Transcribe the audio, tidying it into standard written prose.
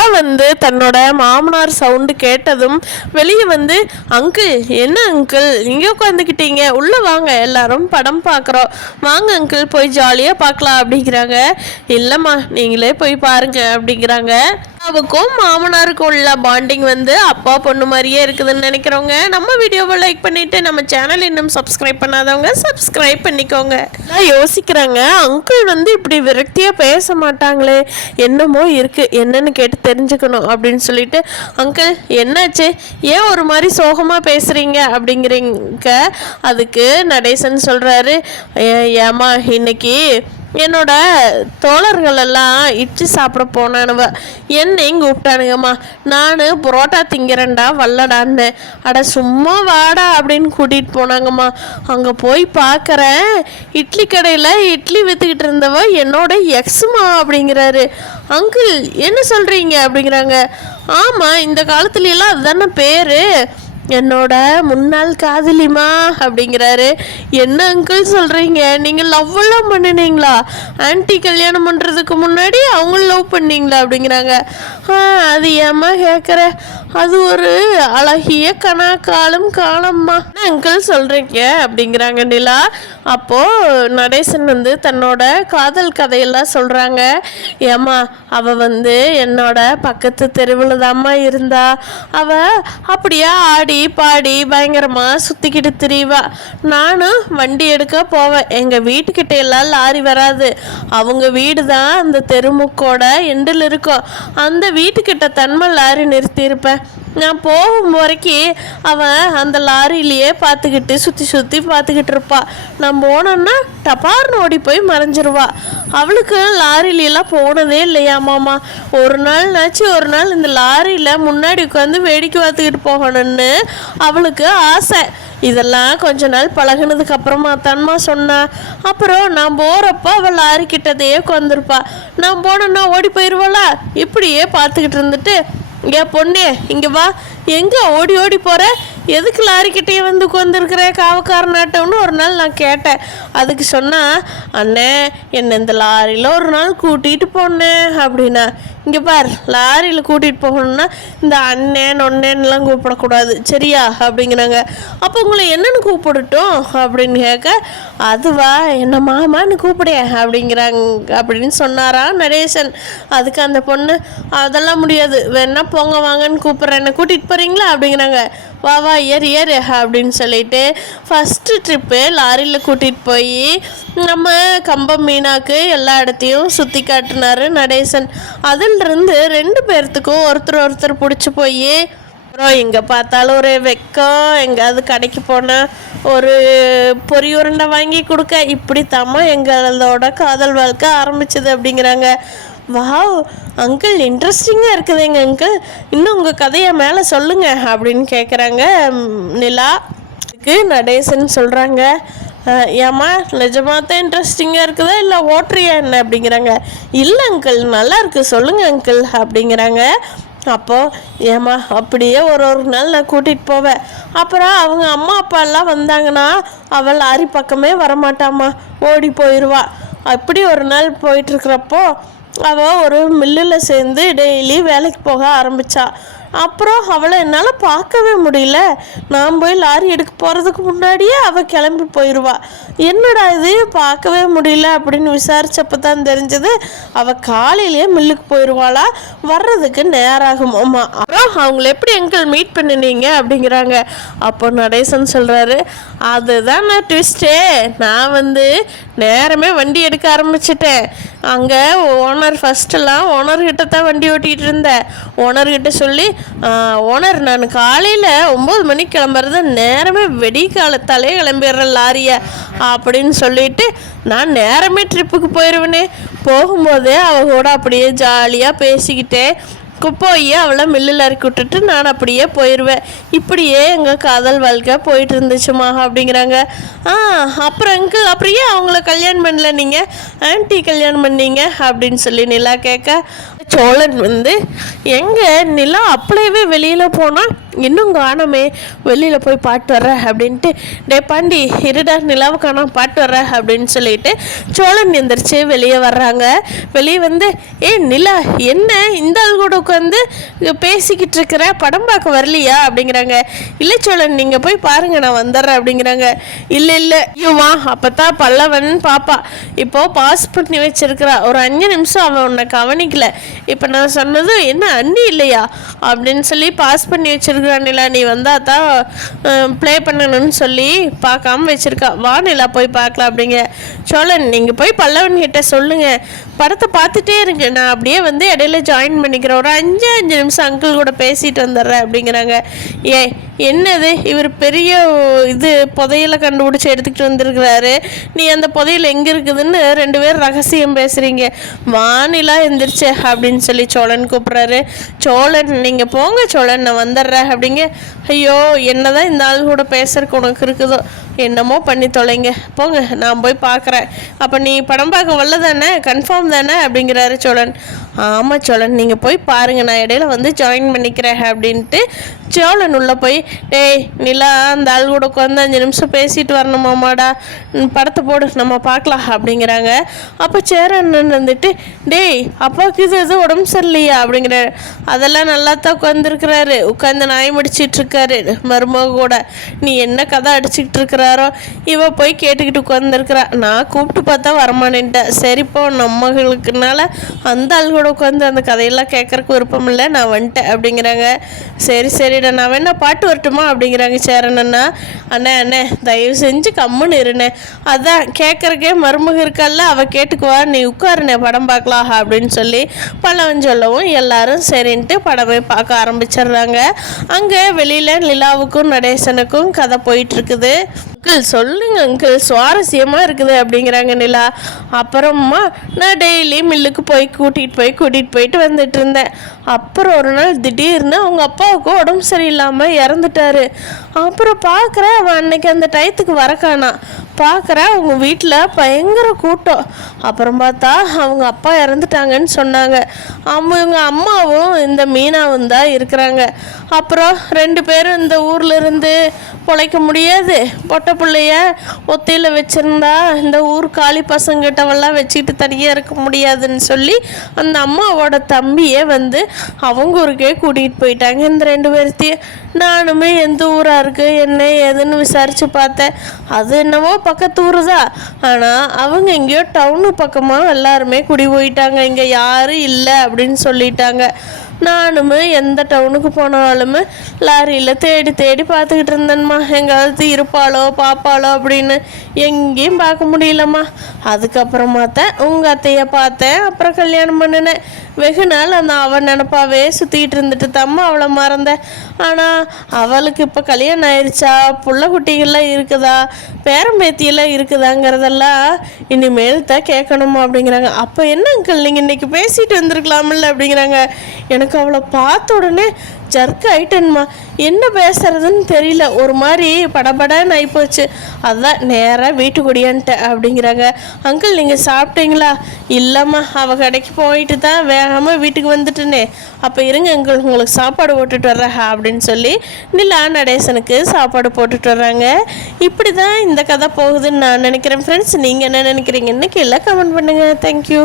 நிலா வந்து தன்னோட மாமனார் சவுண்டு கேட்டதும் வெளியே வந்து, அங்கிள் என்ன அங்கிள் இங்கே உட்காந்துக்கிட்டீங்க, உள்ளே வாங்க எல்லாரும் படம் பார்க்குறோம், வாங்க அங்கிள் போய் ஜாலியாக பார்க்கலாம் அப்படிங்கிறாங்க. இல்லைம்மா நீங்களே போய் பாருங்க அப்படிங்கிறாங்க. அவருக்கும் மாமனாருக்கும் உள்ள பாண்டிங் வந்து அப்பா பொண்ணு மாதிரியே இருக்குதுன்னு நினைக்கிறவங்க நம்ம வீடியோவை லைக் பண்ணிட்டு நம்ம சேனல் இன்னும் சப்ஸ்கிரைப் பண்ணாதவங்க சப்ஸ்கிரைப் பண்ணிக்கோங்க. யோசிக்கிறாங்க, அங்கிள் வந்து இப்படி விரக்தியாக பேச மாட்டாங்களே, என்னமோ இருக்கு, என்னன்னு கேட்டு தெரிஞ்சுக்கணும் அப்படின்னு சொல்லிட்டு, அங்கிள் என்னாச்சு, ஏன் ஒரு மாதிரி சோகமாக பேசுறீங்க அப்படிங்கிறீங்க. அதுக்கு நடேசன் சொல்றாரு, ஏமா இன்னைக்கு என்னோட தோழர்கள் எல்லாம் இட்லி சாப்பிட போனானுவ, என்னையும் கூப்பிட்டானுங்கம்மா, நான் புரோட்டா திங்கிறேன்டா வல்லடான்னு, அட சும்மா வாடா அப்படின்னு கூட்டிகிட்டு போனாங்கம்மா. அங்கே போய் பார்க்குறேன் இட்லி கடையில் இட்லி விற்றுக்கிட்டு இருந்தவ என்னோட எக்ஸுமா அப்படிங்கிறாரு. அங்கிள் என்ன சொல்கிறீங்க அப்படிங்கிறாங்க. ஆமாம் இந்த காலத்துலலாம் அதுதானே பேர், என்னோட முன்னாள் காதலிமா அப்படிங்கிறாரு. என்ன அங்கிள் சொல்கிறீங்க, நீங்கள் லவ்வெல்லாம் பண்ணினீங்களா, ஆன்ட்டி கல்யாணம் பண்ணுறதுக்கு முன்னாடி அவங்கள லவ் பண்ணீங்களா அப்படிங்கிறாங்க. அது ஏம்மா கேட்குற, அது ஒரு அழகிய காலம்மா அங்கிள் சொல்கிறீங்க அப்படிங்கிறாங்க நிலா. அப்போது நடேசன் வந்து தன்னோட காதல் கதையெல்லாம் சொல்கிறாங்க. ஏம்மா அவள் வந்து என்னோட பக்கத்து தெருவில் தாம்மா இருந்தா, அவள் அப்படியே ஆடி பாடி பயங்கரமாக சுற்றிக்கிட்டு திரிவா. நானும் வண்டி எடுக்க போவேன், எங்கள் வீட்டுக்கிட்ட எல்லாம் லாரி வராது, அவங்க வீடு தான் அந்த தெருமுக்கோட எண்டில் இருக்கும், அந்த வீட்டுக்கிட்ட தன்மை லாரி நிறுத்தியிருப்பேன். நான் போகும் வரைக்கும் அவன் அந்த லாரியிலேயே பார்த்துக்கிட்டு சுற்றி பார்த்துக்கிட்டு இருப்பா. நான் போனோன்னா டபார்னு ஓடி போய் மறைஞ்சிருவா. அவளுக்கு லாரியிலலாம் போனதே இல்லையாமாம்மா. ஒரு நாள் இந்த லாரியில் முன்னாடி உட்காந்து வேடிக்கை பார்த்துக்கிட்டு போகணும்னு அவளுக்கு ஆசை. இதெல்லாம் கொஞ்ச நாள் பழகினதுக்கு அப்புறமா தான்மா சொன்னா. அப்புறம் நான் போகிறப்ப அவள் லாரிக்கிட்டதையே உட்காந்துருப்பா. நான் போனேன்னா ஓடி போயிடுவாளா. இப்படியே பார்த்துக்கிட்டு இருந்துட்டு, ஏன் பொண்ணே இங்கே வா, எங்கே ஓடி ஓடி போகிற, எதுக்கு லாரிக்கிட்டே வந்து உட்காந்துருக்குற காவக்காரனாட்டம்னு ஒரு நாள் நான் கேட்டேன். அதுக்கு சொன்னால், அண்ணே என்னை இந்த லாரியில் ஒரு நாள் கூட்டிகிட்டு போனேன் அப்படின்னா. இங்கே பார், லாரியில் கூட்டிகிட்டு போகணுன்னா இந்த அண்ணன் ஒன்னேன்னெலாம் கூப்பிடக்கூடாது சரியா அப்படிங்கிறாங்க. அப்போ உங்களை என்னென்னு கூப்பிடட்டும் அப்படின்னு கேட்க, அதுவா என்ன மாமான்னு கூப்பிடே அப்படிங்கிறாங்க அப்படின்னு சொன்னாரா நடேசன். அதுக்கு அந்த பொண்ணு, அதெல்லாம் முடியாது, வேணா போங்க வாங்கன்னு கூப்பிட்றேன், என்னை கூட்டிகிட்டு போகிறீங்களா அப்படிங்கிறாங்க. வா வா ஏறு அப்படின்னு சொல்லிட்டு ஃபஸ்ட்டு ட்ரிப்பு லாரியில் கூட்டிகிட்டு போய் நம்ம கம்பம் மீனாக்கு எல்லா இடத்தையும் சுற்றி காட்டினார் நடேசன். அதிலிருந்து 2 பேர்த்துக்கும் ஒருத்தர் பிடிச்சி போய், அப்புறம் எங்கே பார்த்தாலும் ஒரு வெக்கம், எங்கேயாவது கடைக்கு போனால் ஒரு பொரி உருண்டை வாங்கி கொடுக்க, இப்படி தாம்மா எங்களோட காதல் வாழ்க்கை ஆரம்பிச்சது அப்படிங்கிறாங்க. வாவ் அங்கிள் இன்ட்ரெஸ்டிங்காக இருக்குதுங்க அங்கிள், இன்னும் உங்கள் கதையை மேலே சொல்லுங்கள் அப்படின்னு கேட்குறாங்க நிலா. இதுக்கு நடேசன் சொல்கிறாங்க, ஏம்மா நிஜமாக தான் இன்ட்ரெஸ்டிங்காக இருக்குதா இல்லை ஓட்டுறியா என்ன அப்படிங்கிறாங்க. இல்லை அங்கிள் நல்லா இருக்குது சொல்லுங்கள் அங்கிள் அப்படிங்கிறாங்க. அப்போது ஏம்மா அப்படியே ஒரு நாள் நான் கூட்டிகிட்டு போவேன், அப்புறம் அவங்க அம்மா அப்பாலாம் வந்தாங்கன்னா அவள் லாரி பக்கமே வரமாட்டாம்மா, ஓடி போயிடுவா. அப்படி ஒரு நாள் போயிட்டுருக்கிறப்போ அவள் ஒரு மில்லில் சேர்ந்து டெய்லி வேலைக்கு போக ஆரம்பித்தா. அப்புறம் அவளை என்னால் பார்க்கவே முடியல, நான் போய் லாரி எடுக்க போகிறதுக்கு முன்னாடியே அவள் கிளம்பி போயிடுவா. என்னடா இது பார்க்கவே முடியல அப்படின்னு விசாரித்தப்போ தான் தெரிஞ்சது, அவள் காலையிலேயே மில்லுக்கு போயிடுவாளா, வர்றதுக்கு நேரம் ஆகுமாம்மா. அப்புறம் அவங்கள எப்படி அங்கிள் மீட் பண்ணினீங்க அப்படிங்கிறாங்க. அப்போ நடேசன் சொல்கிறாரு, அதுதான் நான் ட்விஸ்டே, நான் வந்து நேரமே வண்டி எடுக்க ஆரம்பிச்சிட்டேன். அங்கே ஃபஸ்ட்டெல்லாம் ஓனர்கிட்ட தான் வண்டி ஓட்டிகிட்டு இருந்தேன். ஓனர்கிட்ட சொல்லி, ஓனர் நான் காலையில் 9 மணிக்கு கிளம்புறது, நேரமே வெடிக்காலத்தாலே கிளம்பிடுறேன் லாரியை அப்படின்னு சொல்லிட்டு நான் நேரமே ட்ரிப்புக்கு போயிடுவேனே. போகும்போதே அவள் கூட அப்படியே ஜாலியாக பேசிக்கிட்டே போய் அவளை மில்லில் இறக்கி விட்டுட்டு நான் அப்படியே போயிடுவேன். இப்படியே எங்கள் காதல் வாழ்க்கை போயிட்டு இருந்துச்சுமா அப்படிங்கிறாங்க. அப்புறம் அங்கிள் அப்படியே அவங்கள கல்யாணம் பண்ணல, நீங்கள் ஆன்ட்டி கல்யாணம் பண்ணீங்க அப்படின்னு சொல்லி நிலா கேட்க, சோழன் வந்து எங்கே நிலா அப்படியே வெளியில் போனால் இன்னும் காணமே, வெளியில் போய் பாட்டு வர்ற அப்படின்ட்டு, டே பாண்டி இருடா நிலாவை காணோம் பாட்டு வர்ற அப்படின்னு சொல்லிட்டு சோழன் எந்திரிச்சு வெளியே வர்றாங்க. வெளியே வந்து நிலா என்ன இந்த ஆள் கூட உட்காந்து பேசிக்கிட்டு இருக்கிற, படம் பார்க்க வரலையா அப்படிங்கிறாங்க. இல்லை சோழன் நீங்கள் போய் பாருங்க நான் வந்துடுறேன் அப்படிங்கிறாங்க. இல்லை ஐயோவா அப்போத்தான் பல்லவன் பாப்பா இப்போது பாஸ் பண்ணி வச்சிருக்கிறா, ஒரு 5 நிமிஷம் அவன் உன்னை கவனிக்கல, இப்போ நான் சொன்னது என்ன அண்ணி இல்லையா அப்படின்னு சொல்லி பாஸ் பண்ணி வச்சிருக்கிறான் நிலா, நீ வந்தா தான் ப்ளே பண்ணணும்னு சொல்லி பார்க்காம வச்சிருக்கா, வா நிலா போய் பார்க்கலாம் அப்படிங்க. சோழன் நீங்கள் போய் பல்லவன் கிட்ட சொல்லுங்க, படத்தை பார்த்துட்டே இருங்க, நான் அப்படியே வந்து இடையில ஜாயின் பண்ணிக்கிறேன், ஒரு 5 நிமிஷம் அங்கிள் கூட பேசிட்டு வந்துடுறேன் அப்படிங்கிறாங்க. என்னது இவர் பெரிய இது புதையலை கண்டுபிடிச்சி எடுத்துக்கிட்டு வந்திருக்கிறாரு, நீ அந்த புதையல் எங்கே இருக்குதுன்னு 2 பேர் ரகசியம் பேசுகிறீங்க, வானிலா எந்திரிச்சு அப்படின்னு சொல்லி சோழன் கூப்பிட்றாரு. சோழன் நீங்கள் போங்க சோழன் நான் வந்துடுறேன் அப்படிங்க. ஐயோ என்னதான் இந்த ஆள் கூட பேசுறதுக்கு உனக்கு இருக்குதோ, என்னமோ பண்ணி தொலைங்க போங்க, நான் போய் பார்க்குறேன். அப்போ நீ படம் பார்க்க வரல தானே, கன்ஃபார்ம் தானே அப்படிங்கிறாரு சோழன். ஆமாம் சோழன் நீங்கள் போய் பாருங்கள், நான் இடையில வந்து ஜாயின் பண்ணிக்கிறேன் அப்படின்ட்டு சோழன் உள்ளே போய், டேய் நிலா அந்த ஆள் கூட உட்காந்து 5 நிமிஷம் பேசிட்டு வரணுமாமாடா, படத்தை போடு நம்ம பார்க்கலாம் அப்படிங்கிறாங்க. அப்போ சேரன் வந்துட்டு, டேய் அப்பாவுக்கு இது எதுவும் உடம்பு சரியில்லையா அப்படிங்கிறாரு. அதெல்லாம் நல்லா தான் உட்காந்துருக்கிறாரு, உட்காந்து நாய் முடிச்சிட்டு இருக்காரு மருமக கூட, நீ என்ன கதை அடிச்சுக்கிட்டு இருக்கிறாரோ இவ போய் கேட்டுக்கிட்டு உட்காந்துருக்கிறா, நான் கூப்பிட்டு பார்த்தா வரமானேன்ட்டேன், சரிப்போ நம்மகளுக்குனால அந்த ஆள் கூட உட்காந்து அந்த கதையெல்லாம் கேட்கறக்கு விருப்பம் இல்லை, நான் வந்துட்டேன் அப்படிங்கிறாங்க. சரி நான் வேணா பாட்டு வரட்டுமா அப்படிங்கிறாங்க சேரன் அண்ணா. அண்ணே தயவு செஞ்சு கம்முன்னு இருண்ணே, அதான் கேட்கறக்கே மருமக இருக்கால அவ கேட்டுக்குவா, நீ உட்காருண்ணே படம் பார்க்கலாம் அப்படின்னு சொல்லி பல்லவன் சொல்லவும் எல்லாரும் சரின்ட்டு படமே பார்க்க ஆரம்பிச்சிடுறாங்க. அங்கே வெளியில் நிலாவுக்கும் நடேசனுக்கும் கதை போயிட்டுருக்குது. அங்கிள் சொல்லுங்க அங்கிள் சுவாரஸ்யமாக இருக்குது அப்படிங்கிறாங்க நிலா. அப்புறமா நான் டெய்லி மில்லுக்கு போய் கூட்டிகிட்டு போயிட்டு வந்துட்டு இருந்தேன். அப்புறம் ஒரு நாள் திடீர்னு அவங்க அப்பாவுக்கு உடம்பு சரியில்லாமல் இறந்துட்டாரு. அப்புறம் பார்க்குறேன் அவன் அன்னைக்கு அந்த டயத்துக்கு வரக்கானா, பார்க்குறேன் அவங்க வீட்டில் பயங்கர கூட்டம். அப்புறம் பார்த்தா அவங்க அப்பா இறந்துட்டாங்கன்னு சொன்னாங்க. அவங்க அம்மாவும் இந்த மீனாவும் தான் இருக்கிறாங்க. அப்புறம் 2 பேரும் இந்த ஊரில் இருந்து பொழைக்க முடியாது, பொட்டை பிள்ளைய ஒத்தையில் வச்சுருந்தா இந்த ஊர் காளி பசங்கிட்டவெல்லாம் வச்சுக்கிட்டு தனியாக இருக்க முடியாதுன்னு சொல்லி அந்த அம்மாவோட தம்பியே வந்து அவங்க ஊருக்கே கூட்டிகிட்டு போயிட்டாங்க இந்த 2 பேர்த்தையும். நானுமே எந்த ஊராக இருக்குது என்ன ஏதுன்னு விசாரித்து பார்த்தேன். அது என்னவோ பக்கத்து ஊர் தான், ஆனால் அவங்க எங்கேயோ டவுனு பக்கமாக எல்லாருமே குடி போயிட்டாங்க, இங்கே யாரும் இல்லை அப்படின்னு சொல்லிட்டாங்க. நானுமே எந்த டவுனுக்கு போனாலுமே லாரியில் தேடி பார்த்துக்கிட்டு இருந்தேன்மா, எங்காவது இருப்பாளோ பாப்பாளோ அப்படின்னு, எங்கேயும் பார்க்க முடியலம்மா. அதுக்கப்புறமா தான் உங்கள் அத்தையை பார்த்தேன், அப்புறம் கல்யாணம் பண்ணினேன். வெகு நாள் அந்த அவன் நினப்பாவே சுற்றிக்கிட்டு இருந்துட்டு தம்மா அவளை மறந்தேன். ஆனால் அவளுக்கு இப்போ கல்யாணம் ஆயிடுச்சா, புள்ள குட்டிகள்லாம் இருக்குதா, பேரம்பேத்தியெல்லாம் இருக்குதாங்கிறதெல்லாம் இனிமேல் தான் கேட்கணுமா அப்படிங்கிறாங்க. அப்போ என்ன அங்கிள் நீங்கள் இன்றைக்கி பேசிட்டு வந்திருக்கலாமில்ல அப்படிங்கிறாங்க. எனக்கு அவளை பார்த்த உடனே ஜர்க்கு ஆயிட்டேன்மா, என்ன பேசுறதுன்னு தெரியல, ஒரு மாதிரி படபடன்னு ஆகிப்போச்சு, அதான் நேராக வீட்டுக்கு ஒடியான்ட்டேன் அப்படிங்கிறாங்க. அங்கிள் நீங்கள் சாப்பிட்டீங்களா? இல்லைம்மா அவள் கடைக்கு போயிட்டு தான் வேகமாக வீட்டுக்கு வந்துட்டேனே. அப்போ இருங்க அங்கிள் உங்களுக்கு சாப்பாடு போட்டுட்டு வர்றேன் அப்படின்னு சொல்லி நிலா நடேசனுக்கு சாப்பாடு போட்டுட்டு வர்றாங்க. இப்படி தான் இந்த கதை போகுதுன்னு நான் நினைக்கிறேன். ஃப்ரெண்ட்ஸ் நீங்கள் என்ன நினைக்கிறீங்கன்னு கீழே கமெண்ட் பண்ணுங்கள். தேங்க்யூ.